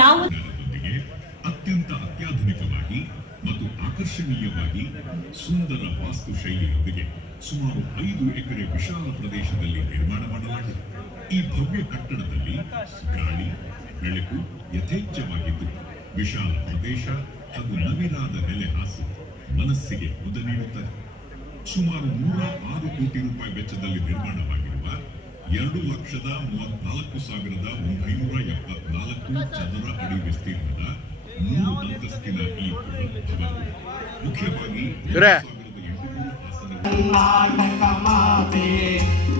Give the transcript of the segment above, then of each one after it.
ಯಾವ ಅತ್ಯಂತ ಅತ್ಯಾಧುನಿಕವಾಗಿ ಮತ್ತು ಆಕರ್ಷಣೀಯವಾಗಿ ಸುಂದರ ವಾಸ್ತು ಶೈಲಿಯೊಂದಿಗೆ ಸುಮಾರು 5 ಎಕರೆ ವಿಶಾಲ ಪ್ರದೇಶದಲ್ಲಿ ನಿರ್ಮಾಣ ಮಾಡಲಾಗಿದೆ. ಈ ಭವ್ಯ ಕಟ್ಟಡದಲ್ಲಿ ಗಾಳಿ ಬೆಳಕು ಯಥೇಚ್ಛವಾಗಿದ್ದು ವಿಶಾಲ ಪ್ರದೇಶ ಹಾಗೂ ನವಿರಾದ ನೆಲೆಹಾಸು ಮನಸ್ಸಿಗೆ ಮುದ ನೀಡುತ್ತದೆ. ಸುಮಾರು 106 ಕೋಟಿ ರೂಪಾಯಿ ವೆಚ್ಚದಲ್ಲಿ ನಿರ್ಮಾಣವಾಗಿರುವ 2,34,574 ಚದರ ಅಡಿ ವಿಸ್ತೀರ್ಣದ 3 ಅಂತಸ್ತಿನ ಈ ಭವನ ಮುಖ್ಯವಾಗಿ 1,800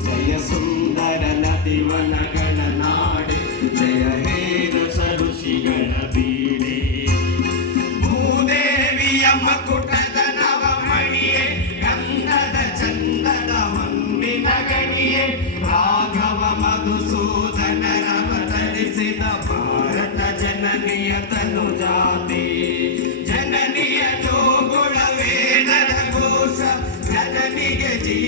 ಜಯ ಸುಂದರ ನದಿವನಗಳ ನಾಡೆ ಜಯ ಹೇರಸ ಋಷಿಗಳ ಬೀಡೆ ಭೂದೇವಿಯ ಮಕುಟದ ನವಮಣಿಯೇ ಗಂಧದ ಚಂದದ ಹೊನ್ನಿನ ಗಣಿಯೇ ರಾಘವ ಮಧುಸೂದನರವತರಿಸಿದ ಭಾರತ ಜನನಿಯ ತನು ಜಾತಿ ಜನನಿಯ ಜೋಗುಳ ವೇದದ ಘೋಷ ಜನನಿಗೆ ಜೀ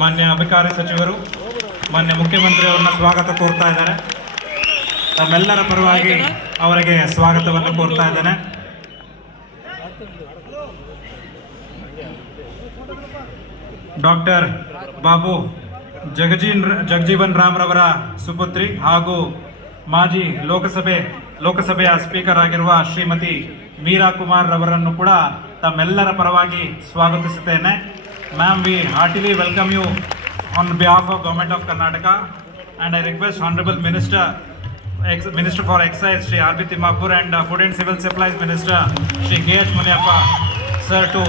ಮಾನ್ಯ ಅಬಕಾರಿ ಸಚಿವರು ಮಾನ್ಯ ಮುಖ್ಯಮಂತ್ರಿಯವರನ್ನ ಸ್ವಾಗತ ಕೋರ್ತಾ ಇದ್ದಾರೆ. ತಮ್ಮೆಲ್ಲರ ಪರವಾಗಿ ಅವರಿಗೆ ಸ್ವಾಗತವನ್ನು ಕೋರ್ತಾ ಇದ್ದೇನೆ. ಡಾಕ್ಟರ್ ಬಾಬು ಜಗಜೀವನ್ ರಾಮ್ ರವರ ಸುಪುತ್ರಿ ಹಾಗೂ ಮಾಜಿ ಲೋಕಸಭೆಯ ಸ್ಪೀಕರ್ ಆಗಿರುವ ಶ್ರೀಮತಿ ಮೀರಾ ಕುಮಾರ್ ರವರನ್ನು ಕೂಡ ತಮ್ಮೆಲ್ಲರ ಪರವಾಗಿ ಸ್ವಾಗತಿಸುತ್ತೇನೆ. Ma'am, we heartily welcome you on behalf of Government of Karnataka, and I request Honorable Minister for Excise, Shri R.B. Timmapur, and Food and Civil Supplies Minister, Shri K.H. Munyappa, sir, to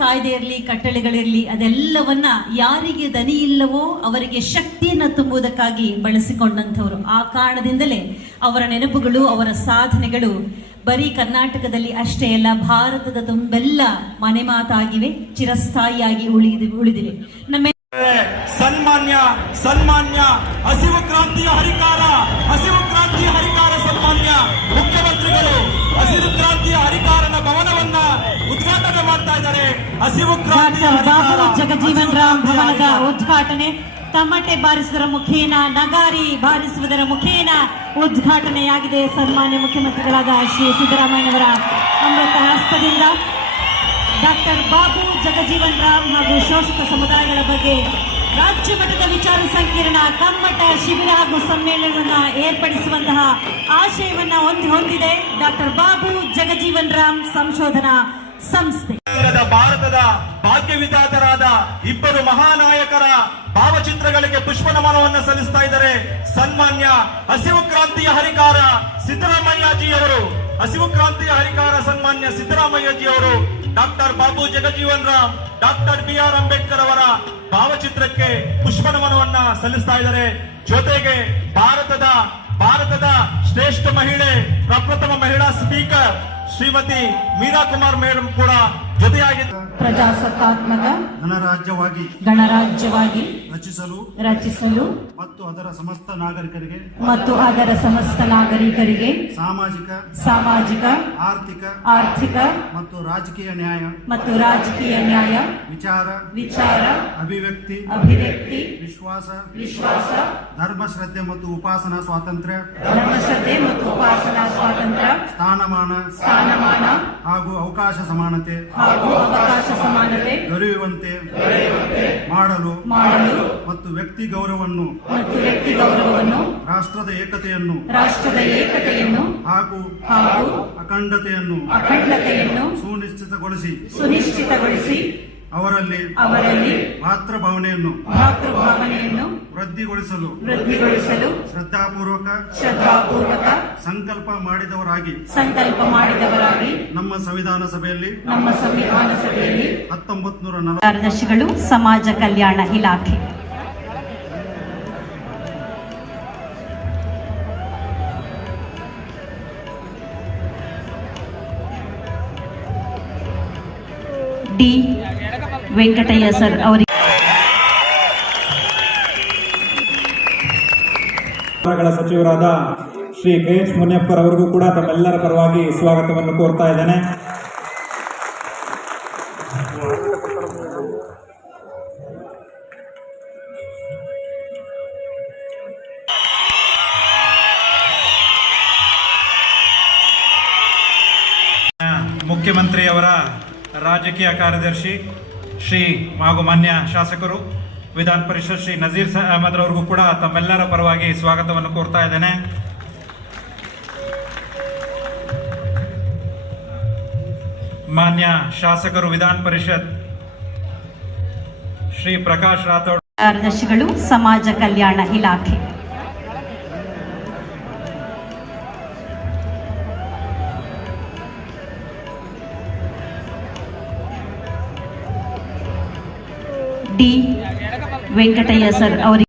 ಕಾಯ್ದೆ ಇರಲಿ ಕಟ್ಟಳೆಗಳಿರಲಿ ಅದೆಲ್ಲವನ್ನ ಯಾರಿಗೆ ದನಿ ಇಲ್ಲವೋ ಅವರಿಗೆ ಶಕ್ತಿಯನ್ನು ತುಂಬುವುದಕ್ಕಾಗಿ ಬಳಸಿಕೊಂಡಂಥವರು. ಆ ಕಾರಣದಿಂದಲೇ ಅವರ ನೆನಪುಗಳು ಅವರ ಸಾಧನೆಗಳು ಬರೀ ಕರ್ನಾಟಕದಲ್ಲಿ ಅಷ್ಟೇ ಅಲ್ಲ, ಭಾರತದ ತುಂಬೆಲ್ಲ ಮನೆ ಮಾತಾಗಿವೆ, ಚಿರಸ್ಥಾಯಿಯಾಗಿ ಉಳಿದಿವೆ. ನಮ್ಮ ಸನ್ಮಾನ್ಯ ಹಸಿವು ಕ್ರಾಂತಿಯ ಹರಿಕಾರ ಸನ್ಮಾನ್ಯ ಮುಖ್ಯಮಂತ್ರಿಗಳು ಹಸಿರು ಕ್ರಾಂತಿಯ ಹರಿಕಾರನ ಭವನವನ್ನ ಉದ್ಘಾಟನೆ ಮಾಡ್ತಾ ಇದ್ದಾರೆ. ಹಸಿವು ಕ್ರಾಂತಿ ಜಗಜೀವನ್ ರಾಮ್ ಭವನದ ಉದ್ಘಾಟನೆ ತಮಟೆ ಬಾರಿಸುವುದರ ಮುಖೇನ, ನಗಾರಿ ಬಾರಿಸುವುದರ ಮುಖೇನ ಉದ್ಘಾಟನೆಯಾಗಿದೆ. ಸನ್ಮಾನ್ಯ ಮುಖ್ಯಮಂತ್ರಿಗಳಾದ ಶ್ರೀ ಸಿದ್ದರಾಮಯ್ಯನವರ ಅಮೃತ ಹಸ್ತದಿಂದ ಡಾಕ್ಟರ್ ಬಾಬು ಜಗಜೀವನ್ ರಾಮ್ ಹಾಗೂ ಶೋಷಿತ ಸಮುದಾಯಗಳ ಬಗ್ಗೆ ರಾಜ್ಯ ಮಟ್ಟದ ವಿಚಾರ ಸಂಕಿರಣ ಕಮ್ಮಟ ಶಿಬಿರ ಹಾಗೂ ಸಮ್ಮೇಳನವನ್ನು ಏರ್ಪಡಿಸುವಂತಹ ಆಶಯವನ್ನ ಹೊಂದಿದೆ ಡಾಕ್ಟರ್ ಬಾಬು ಜಗಜೀವನ್ ರಾಮ್ ಸಂಶೋಧನಾ ಸಂಸ್ಥೆ. ಭಾರತದ ಭಾಗ್ಯ ವಿಧಾತರಾದ ಇಬ್ಬರು ಮಹಾನಾಯಕರ ಭಾವಚಿತ್ರಗಳಿಗೆ ಪುಷ್ಪ ನಮನವನ್ನು ಸಲ್ಲಿಸ್ತಾ ಇದ್ದಾರೆ. ಸನ್ಮಾನ್ಯ ಹಸಿವು ಕ್ರಾಂತಿಯ ಹರಿಕಾರ ಸಿದ್ದರಾಮಯ್ಯಜಿಯವರು, ಸನ್ಮಾನ್ಯ ಸಿದ್ದರಾಮಯ್ಯಜಿಯವರು doctor Babu Jagjivan Ram, doctor BR Ambedkar ಅವರ ಭಾವಚಿತ್ರಕ್ಕೆ ಪುಷ್ಪ ನಮನವನ್ನ ಸಲ್ಲಿಸ್ತಾ ಇದ್ದಾರೆ. ಜೊತೆಗೆ ಭಾರತದ ಶ್ರೇಷ್ಠ ಮಹಿಳೆ, ಪ್ರಪ್ರಥಮ ಮಹಿಳಾ ಸ್ಪೀಕರ್ ಶ್ರೀಮತಿ ಮೀರಾ ಕುಮಾರ್ ಮೇಡಮ್ ಕೂಡ ಜೊತೆಯಾಗಿದ್ದಾರೆ. ಪ್ರಜಾಸತ್ತಾತ್ಮಕ ಗಣರಾಜ್ಯವಾಗಿ ರಚಿಸಲು ಮತ್ತು ಅದರ ಸಮಸ್ತ ನಾಗರಿಕರಿಗೆ ಸಾಮಾಜಿಕ ಆರ್ಥಿಕ ಮತ್ತು ರಾಜಕೀಯ ನ್ಯಾಯ ವಿಚಾರ ಅಭಿವ್ಯಕ್ತಿ ವಿಶ್ವಾಸ ಧರ್ಮಶ್ರದ್ಧೆ ಮತ್ತು ಉಪಾಸನಾ ಸ್ವಾತಂತ್ರ್ಯ ಸ್ಥಾನಮಾನ ಹಾಗೂ ಅವಕಾಶ ಸಮಾನತೆ ದೊರೆಯುವಂತೆ ಮಾಡಲು ಮತ್ತು ವ್ಯಕ್ತಿ ಗೌರವವನ್ನು ರಾಷ್ಟ್ರದ ಏಕತೆಯನ್ನು ಹಾಗೂ ಅಖಂಡತೆಯನ್ನು ಸುನಿಶ್ಚಿತಗೊಳಿಸಿ ಅವರಲ್ಲಿ ಭಾವನೆಯನ್ನು ವೃದ್ಧಿಗೊಳಿಸಲು ಶ್ರದ್ಧಾಪೂರ್ವಕ ಸಂಕಲ್ಪ ಮಾಡಿದವರಾಗಿ ನಮ್ಮ ಸಂವಿಧಾನ ಸಭೆಯಲ್ಲಿ 1940 ಕಾರ್ಯದರ್ಶಿಗಳು ಸಮಾಜ ಕಲ್ಯಾಣ ಇಲಾಖೆ. ಡಿ ವೆಂಕಟಯ್ಯ ಸರ್ ಅವರಿಗೆ ಸಚಿವರಾದ ಶ್ರೀ KH ಮುನಿಯಪ್ಪರ್ ಅವರಿಗೂ ಕೂಡ ತಮ್ಮೆಲ್ಲರ ಪರವಾಗಿ ಸ್ವಾಗತವನ್ನು ಕೋರ್ತಾ ಇದ್ದೇನೆ. ಮುಖ್ಯಮಂತ್ರಿಯವರ ರಾಜಕೀಯ ಕಾರ್ಯದರ್ಶಿ ಶ್ರೀ ಹಾಗೂ ಮಾನ್ಯ ಶಾಸಕರು ವಿಧಾನ ಪರಿಷತ್ ಶ್ರೀ ನಜೀರ್ ಅಹಮದ್ ರವರಿಗೂ ಕೂಡ ತಮ್ಮೆಲ್ಲರ ಪರವಾಗಿ ಸ್ವಾಗತವನ್ನು ಕೋರ್ತಾ ಇದ್ದೇನೆ. ಮಾನ್ಯ ಶಾಸಕರು ವಿಧಾನ ಪರಿಷತ್ ಶ್ರೀ ಪ್ರಕಾಶ್ ರಾಥೋಡ್ ಕಾರ್ಯದರ್ಶಿಗಳು ಸಮಾಜ ಕಲ್ಯಾಣ ಇಲಾಖೆ. ಡಿ ವೆಂಕಟಯ್ಯ ಸರ್ ಅವರಿಗೆ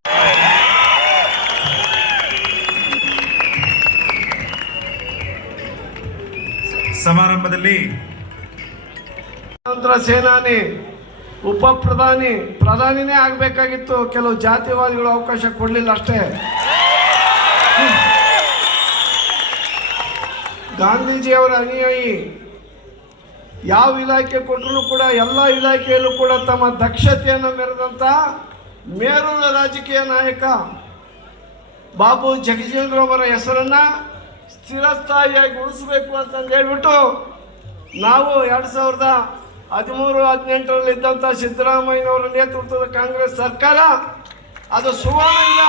ಸಮಾರಂಭದಲ್ಲಿ ಸ್ವಾತಂತ್ರ್ಯ ಸೇನಾನಿ, ಉಪ ಪ್ರಧಾನಿನೇ ಆಗಬೇಕಾಗಿತ್ತು. ಕೆಲವು ಜಾತಿವಾದಿಗಳು ಅವಕಾಶ ಕೊಡಲಿಲ್ಲ ಅಷ್ಟೇ. ಗಾಂಧೀಜಿಯವರ ಅನುಯಾಯಿ, ಯಾವ ಇಲಾಖೆ ಕೊಟ್ಟರು ಕೂಡ ಎಲ್ಲ ಇಲಾಖೆಯಲ್ಲೂ ಕೂಡ ತಮ್ಮ ದಕ್ಷತೆಯನ್ನು ಮೆರೆದಂಥ ಮೇರುನ ರಾಜಕೀಯ ನಾಯಕ ಬಾಬು ಜಗಜೀವನರವರ ಹೆಸರನ್ನು ಸ್ಥಿರಸ್ಥಾಯಿಯಾಗಿ ಉಳಿಸಬೇಕು ಅಂತಂದು ಹೇಳ್ಬಿಟ್ಟು ನಾವು 2013-18 ಇದ್ದಂಥ ಸಿದ್ದರಾಮಯ್ಯನವರ ನೇತೃತ್ವದ ಕಾಂಗ್ರೆಸ್ ಸರ್ಕಾರ ಅದು ಸುವರ್ಣ.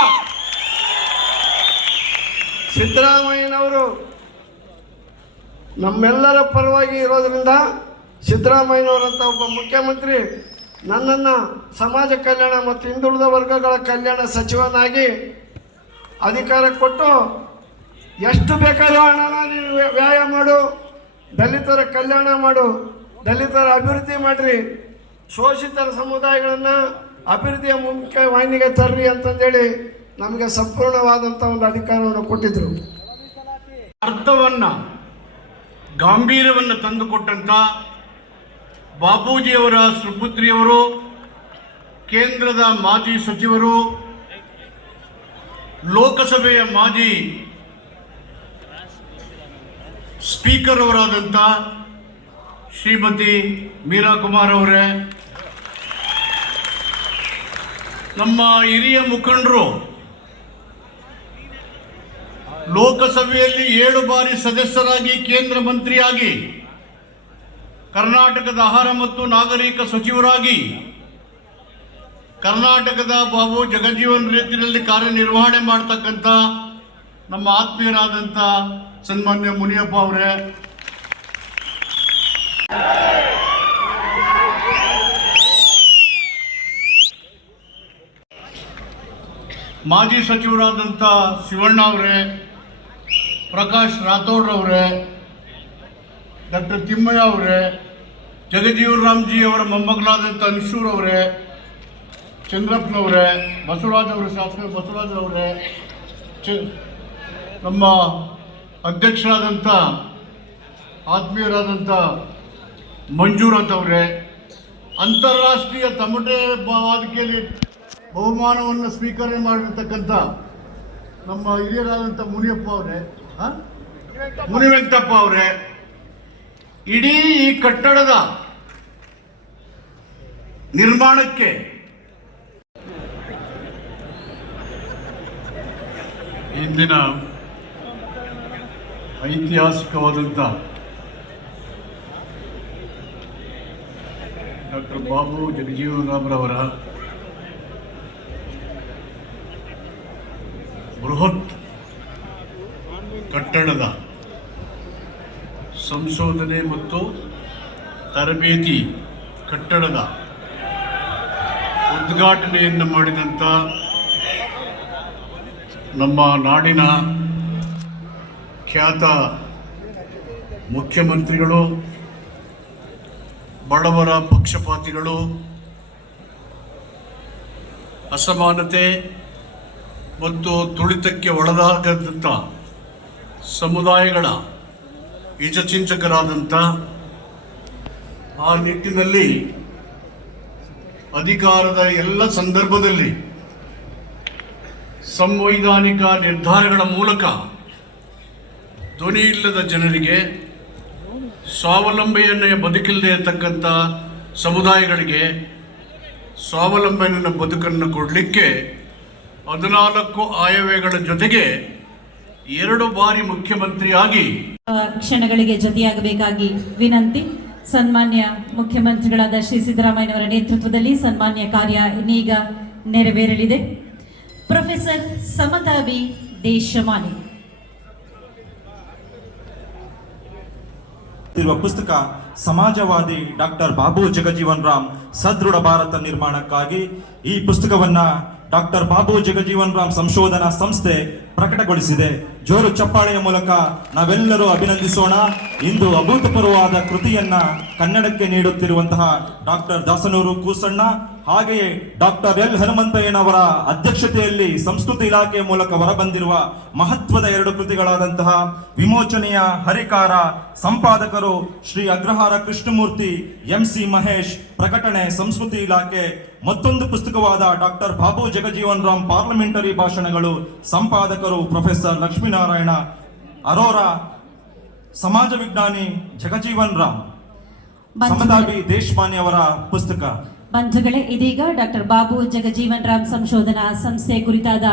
ಸಿದ್ದರಾಮಯ್ಯನವರು ನಮ್ಮೆಲ್ಲರ ಪರವಾಗಿ ಇರೋದರಿಂದ ಸಿದ್ದರಾಮಯ್ಯನವರಂಥ ಒಬ್ಬ ಮುಖ್ಯಮಂತ್ರಿ ನನ್ನನ್ನು ಸಮಾಜ ಕಲ್ಯಾಣ ಮತ್ತು ಹಿಂದುಳಿದ ವರ್ಗಗಳ ಕಲ್ಯಾಣ ಸಚಿವನಾಗಿ ಅಧಿಕಾರ ಕೊಟ್ಟು ಎಷ್ಟು ಬೇಕಾದರೂ ಹಣನ ನೀನು ವ್ಯಯ ಮಾಡು, ದಲಿತರ ಕಲ್ಯಾಣ ಮಾಡು, ದಲಿತರ ಅಭಿವೃದ್ಧಿ ಮಾಡಿರಿ, ಶೋಷಿತರ ಸಮುದಾಯಗಳನ್ನು ಅಭಿವೃದ್ಧಿಯ ಮುಖ್ಯ ವಾಹಿನಿಗೆ ತರ್ರಿ ಅಂತಂದೇಳಿ ನಮಗೆ ಸಂಪೂರ್ಣವಾದಂಥ ಒಂದು ಅಧಿಕಾರವನ್ನು ಕೊಟ್ಟಿದ್ದರು. ಅರ್ಥವನ್ನು ಗಾಂಭೀರ್ಯವನ್ನು ತಂದುಕೊಟ್ಟಂಥ ಬಾಬೂಜಿಯವರ ಸುಪುತ್ರಿಯವರು, ಕೇಂದ್ರದ ಮಾಜಿ ಸಚಿವರು, ಲೋಕಸಭೆಯ ಮಾಜಿ ಸ್ಪೀಕರ್ ಅವರಾದಂಥ ಶ್ರೀಮತಿ ಮೀರಾ ಕುಮಾರ್ ಅವರೇ, ನಮ್ಮ ಹಿರಿಯ ಮುಖಂಡರು, ಲೋಕಸಭೆಯಲ್ಲಿ 7 ಬಾರಿ ಸದಸ್ಯರಾಗಿ ಕೇಂದ್ರ ಮಂತ್ರಿಯಾಗಿ, ಕರ್ನಾಟಕದ ಆಹಾರ ಮತ್ತು ನಾಗರಿಕ ಸಚಿವರಾಗಿ, ಕರ್ನಾಟಕದ ಬಾಬು ಜಗಜೀವನ್ ರೀತಿಯಲ್ಲಿ ಕಾರ್ಯನಿರ್ವಹಣೆ ಮಾಡ್ತಕ್ಕಂಥ ನಮ್ಮ ಆತ್ಮೀಯರಾದಂಥ ಸನ್ಮಾನ್ಯ ಮುನಿಯಪ್ಪ ಅವರೇ, ಮಾಜಿ ಸಚಿವರಾದಂಥ ಶಿವಣ್ಣ ಅವರೇ, ಪ್ರಕಾಶ್ ರಾಥೋಡ್ ಅವರೇ, ಡಾಕ್ಟರ್ ತಿಮ್ಮಯ್ಯ ಅವರೇ, ಜಗಜೀವನ್ ರಾಮ್ಜಿ ಅವರ ಮೊಮ್ಮಗಳಾದಂಥ ಅನ್ಶೂರ್ ಅವರೇ, ಚಂದ್ರಪ್ಪನವರೇ, ಬಸವರಾಜ್ ಅವರ ಶಾಸಕ ಬಸವರಾಜ್ ಅವರೇ, ನಮ್ಮ ಅಧ್ಯಕ್ಷರಾದಂಥ ಆತ್ಮೀಯರಾದಂಥ ಮಂಜೂರಾತ್ ಅವರೇ, ಅಂತಾರಾಷ್ಟ್ರೀಯ ತಮಟೆ ವಾದಿಕೆಯಲ್ಲಿ ಬಹುಮಾನವನ್ನು ಸ್ವೀಕರಣೆ ಮಾಡಿರ್ತಕ್ಕಂಥ ನಮ್ಮ ಹಿರಿಯರಾದಂಥ ಮುನಿಯಪ್ಪ ಅವರೇ, ಮುನಿವೆಂಕಟಪ್ಪ ಅವರೇ, ಇಡೀ ಈ ಕಟ್ಟಡದ ನಿರ್ಮಾಣಕ್ಕೆ ಇಂದಿನ ಐತಿಹಾಸಿಕವಾದಂಥ ಡಾಕ್ಟರ್ ಬಾಬು ಜಗಜೀವನ್ ರಾಮ್ರವರ ಬೃಹತ್ ಕಟ್ಟಡದ ಸಂಶೋಧನೆ ಮತ್ತು ತರಬೇತಿ ಕಟ್ಟಡದ ಉದ್ಘಾಟನೆಯನ್ನು ಮಾಡಿದಂಥ ನಮ್ಮ ನಾಡಿನ ಖ್ಯಾತ ಮುಖ್ಯಮಂತ್ರಿಗಳು, ಬಡವರ ಪಕ್ಷಪಾತಿಗಳು, ಅಸಮಾನತೆ ಮತ್ತು ತುಳಿತಕ್ಕೆ ಒಳಗಾಗದಂಥ ಸಮುದಾಯಗಳ ಹಿತಚಿಂತಕರಾದಂಥ, ಆ ನಿಟ್ಟಿನಲ್ಲಿ ಅಧಿಕಾರದ ಎಲ್ಲ ಸಂದರ್ಭದಲ್ಲಿ ಸಂವೈಧಾನಿಕ ನಿರ್ಧಾರಗಳ ಮೂಲಕ ಧ್ವನಿ ಇಲ್ಲದ ಜನರಿಗೆ, ಸ್ವಾವಲಂಬನೆಯ ಬದುಕಿಲ್ಲದೆ ಇರತಕ್ಕಂಥ ಸಮುದಾಯಗಳಿಗೆ ಸ್ವಾವಲಂಬನೆಯ ಬದುಕನ್ನು ಕೊಡಲಿಕ್ಕೆ 14 ಆಯವ್ಯಯಗಳ ಜೊತೆಗೆ 2 ಬಾರಿ ಮುಖ್ಯಮಂತ್ರಿಯಾಗಿ ಕ್ಷಣಗಳಿಗೆ ಜೊತೆಯಾಗಬೇಕಾಗಿ ವಿನಂತಿ. ಸನ್ಮಾನ್ಯ ಮುಖ್ಯಮಂತ್ರಿಗಳಾದ ಶ್ರೀ ಸಿದ್ದರಾಮಯ್ಯನವರ ನೇತೃತ್ವದಲ್ಲಿ ಸನ್ಮಾನ್ಯ ಕಾರ್ಯ ಇನ್ನೀಗ ನೆರವೇರಲಿದೆ. ಪ್ರೊಫೆಸರ್ ಸಮತಾ ಬಿ ದೇಶಮಾನಿ ಪುಸ್ತಕ ಸಮಾಜವಾದಿ ಡಾಕ್ಟರ್ ಬಾಬು ಜಗಜೀವನ್ ರಾಮ್ ಸದೃಢ ಭಾರತ ನಿರ್ಮಾಣಕ್ಕಾಗಿ. ಈ ಪುಸ್ತಕವನ್ನ ಡಾಕ್ಟರ್ ಬಾಬು ಜಗಜೀವನ್ ರಾಮ್ ಸಂಶೋಧನಾ ಸಂಸ್ಥೆ ಪ್ರಕಟಗೊಳಿಸಿದೆ. ಜೋರು ಚಪ್ಪಾಳೆಯ ಮೂಲಕ ನಾವೆಲ್ಲರೂ ಅಭಿನಂದಿಸೋಣ. ಇಂದು ಅಭೂತಪೂರ್ವವಾದ ಕೃತಿಯನ್ನ ಕನ್ನಡಕ್ಕೆ ನೀಡುತ್ತಿರುವಂತಹ ಡಾಕ್ಟರ್ ದಾಸನೂರು ಕೂಸಣ್ಣ, ಹಾಗೆಯೇ ಡಾಕ್ಟರ್ ಎಲ್ ಹನುಮಂತಯ್ಯನವರ ಅಧ್ಯಕ್ಷತೆಯಲ್ಲಿ ಸಂಸ್ಕೃತಿ ಇಲಾಖೆಯ ಮೂಲಕ ಹೊರಬಂದಿರುವ ಮಹತ್ವದ 2 ಕೃತಿಗಳಾದಂತಹ ವಿಮೋಚನೆಯ ಹರಿಕಾರ, ಸಂಪಾದಕರು ಶ್ರೀ ಅಗ್ರಹಾರ ಕೃಷ್ಣಮೂರ್ತಿ, MC ಮಹೇಶ್, ಪ್ರಕಟಣೆ ಸಂಸ್ಕೃತಿ ಇಲಾಖೆ. ಮತ್ತೊಂದು ಪುಸ್ತಕವಾದ ಡಾಕ್ಟರ್ ಬಾಬು ಜಗಜೀವನ್ ರಾಮ್ ಪಾರ್ಲಿಮೆಂಟರಿ ಭಾಷಣಗಳು, ಸಂಪಾದಕರು ಪ್ರೊಫೆಸರ್ ಲಕ್ಷ್ಮೀನಾರಾಯಣ ಅರೋರಾ, ಸಮಾಜ ವಿಜ್ಞಾನಿ ಜಗಜೀವನ್ ರಾಮ್, ಸಮತಾಬಿ ದೇಶಮಾನಿ ಅವರ ಪುಸ್ತಕ. ಬಂಧುಗಳೇ, ಇದೀಗ ಡಾಕ್ಟರ್ ಬಾಬು ಜಗಜೀವನ್ ರಾಮ್ ಸಂಶೋಧನಾ ಸಂಸ್ಥೆ ಕುರಿತಾದ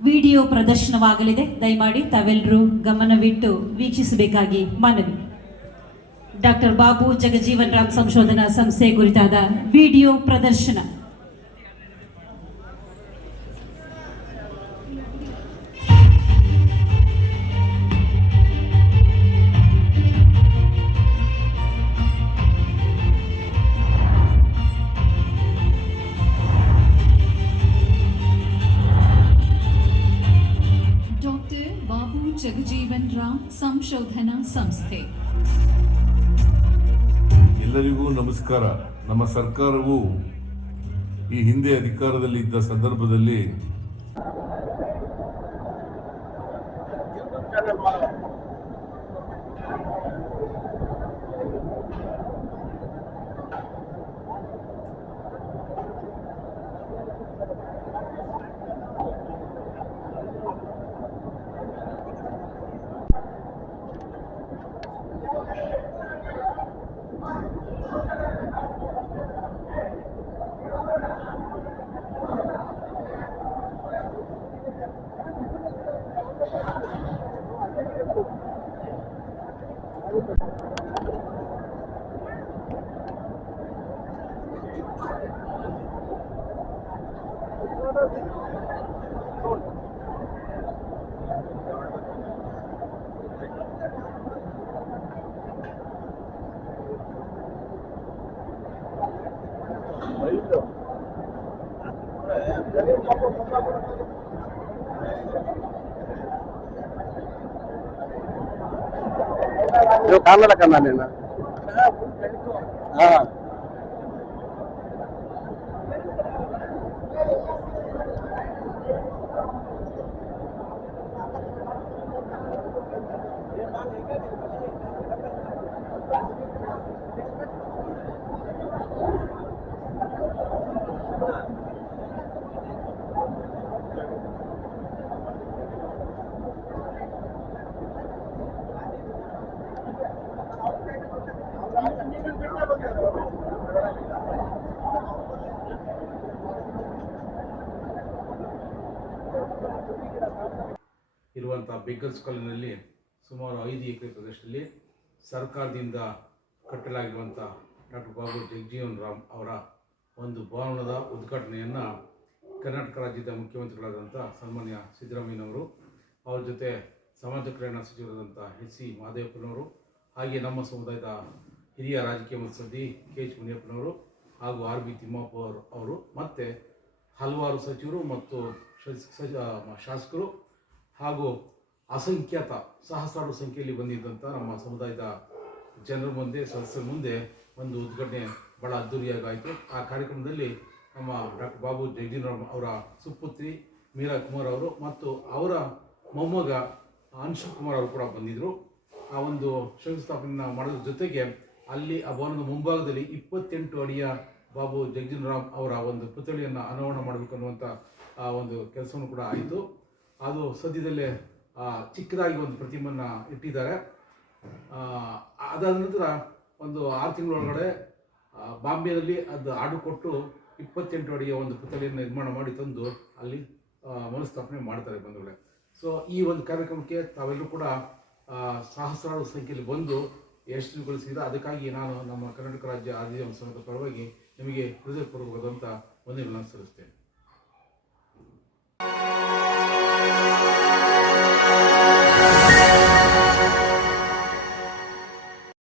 ವಿಡಿಯೋ ಪ್ರದರ್ಶನವಾಗಲಿದೆ. ದಯಮಾಡಿ ತಾವೆಲ್ಲರೂ ಗಮನವಿಟ್ಟು ವೀಕ್ಷಿಸಬೇಕಾಗಿ ಮನವಿ. ಡಾಕ್ಟರ್ ಬಾಬು ಜಗಜೀವನ್ ರಾಮ್ ಸಂಶೋಧನಾ ಸಂಸ್ಥೆ ಕುರಿತಾದ ವಿಡಿಯೋ ಪ್ರದರ್ಶನ. ಡಾಕ್ಟರ್ ಬಾಬು ಜಗಜೀವನ್ ರಾಮ್ ಸಂಶೋಧನಾ ಸಂಸ್ಥೆ. ಎಲ್ಲರಿಗೂ ನಮಸ್ಕಾರ. ನಮ್ಮ ಸರ್ಕಾರವು ಈ ಹಿಂದೆ ಅಧಿಕಾರದಲ್ಲಿದ್ದ ಸಂದರ್ಭದಲ್ಲಿ ಕಾಲಡ ಕನ್ನ ಇರುವಂಥ ಬೇಕರ್ಸ್ ಕಾಲೋನಿಯಲ್ಲಿ ಸುಮಾರು 5 ಎಕರೆ ಪ್ರದೇಶದಲ್ಲಿ ಸರ್ಕಾರದಿಂದ ಕಟ್ಟಲಾಗಿರುವಂಥ ಡಾಕ್ಟರ್ ಬಾಬು ಜಗಜೀವನ್ ರಾಮ್ ಅವರ ಒಂದು ಭವನದ ಉದ್ಘಾಟನೆಯನ್ನು ಕರ್ನಾಟಕ ರಾಜ್ಯದ ಮುಖ್ಯಮಂತ್ರಿಗಳಾದಂಥ ಸನ್ಮಾನ್ಯ ಸಿದ್ದರಾಮಯ್ಯನವರು, ಅವರ ಜೊತೆ ಸಮಾಜ ಕಲ್ಯಾಣ ಸಚಿವರಾದಂಥ HC ಮಹದೇವಪ್ಪನವರು, ಹಾಗೆ ನಮ್ಮ ಸಮುದಾಯದ ಹಿರಿಯ ರಾಜಕೀಯ ಮುತ್ಸದ್ದಿ KH ಮುನಿಯಪ್ಪನವರು ಹಾಗೂ RB ತಿಮ್ಮಪ್ಪ ಅವರು ಮತ್ತು ಹಲವಾರು ಸಚಿವರು ಮತ್ತು ಶಾಸಕರು ಹಾಗೂ ಅಸಂಖ್ಯಾತ ಸಹಸ್ರಾರು ಸಂಖ್ಯೆಯಲ್ಲಿ ಬಂದಿದ್ದಂಥ ನಮ್ಮ ಸಮುದಾಯದ ಜನರ ಮುಂದೆ, ಸದಸ್ಯರ ಮುಂದೆ ಒಂದು ಉದ್ಘಾಟನೆ ಭಾಳ ಅದ್ದೂರಿಯಾಗಾಯಿತು. ಆ ಕಾರ್ಯಕ್ರಮದಲ್ಲಿ ನಮ್ಮ ಡಾಕ್ಟರ್ ಬಾಬು ಜಗಜೀವನ್ ರಾಮ್ ಅವರ ಸುಪುತ್ರಿ ಮೀರಾ ಕುಮಾರ್ ಅವರು ಮತ್ತು ಅವರ ಮೊಮ್ಮಗ ಅನ್ಶುಲ್ ಕುಮಾರ್ ಅವರು ಕೂಡ ಬಂದಿದ್ದರು. ಆ ಒಂದು ಶಂಕುಸ್ಥಾಪನೆ ಮಾಡೋದ್ರ ಜೊತೆಗೆ ಅಲ್ಲಿ ಆ ಭವನದ ಮುಂಭಾಗದಲ್ಲಿ 28 ಅಡಿಯ ಬಾಬು ಜಗಜೀವನ್ ರಾಮ್ ಅವರ ಒಂದು ಪುತ್ಥಳಿಯನ್ನು ಅನಾವರಣ ಮಾಡಬೇಕು ಅನ್ನುವಂಥ ಆ ಒಂದು ಕೆಲಸವನ್ನು ಕೂಡ ಆಯಿತು. ಅದು ಸದ್ಯದಲ್ಲೇ ಚಿಕ್ಕದಾಗಿ ಒಂದು ಪ್ರತಿಮೆಯನ್ನು ಇಟ್ಟಿದ್ದಾರೆ. ಅದಾದ ನಂತರ ಒಂದು 6 ತಿಂಗಳೊಳಗಡೆ ಬಾಂಬೆಯಲ್ಲಿ ಅದು ಆರ್ಡರ್ ಕೊಟ್ಟು 28 ಅಡಿಯ ಒಂದು ಪುತ್ಥಳಿಯನ್ನು ನಿರ್ಮಾಣ ಮಾಡಿ ತಂದು ಅಲ್ಲಿ ಮರುಸ್ಥಾಪನೆ ಮಾಡ್ತಾರೆ ಬಂಧುಗಳೇ. ಸೊ ಈ ಒಂದು ಕಾರ್ಯಕ್ರಮಕ್ಕೆ ತಾವೆಲ್ಲರೂ ಕೂಡ ಸಹಸ್ರಾರು ಸಂಖ್ಯೆಯಲ್ಲಿ ಬಂದು ಯಶಸ್ವಿಗೊಳಿಸಿದ, ಅದಕ್ಕಾಗಿ ನಾನು ನಮ್ಮ ಕರ್ನಾಟಕ ರಾಜ್ಯ ಆದಿವಾಸಿ ಸಂಘದ ಪರವಾಗಿ ನಿಮಗೆ ಹೃದಯಪೂರ್ವಕವಾದಂಥ ವಂದನೆಗಳನ್ನು ಸಲ್ಲಿಸ್ತೇನೆ.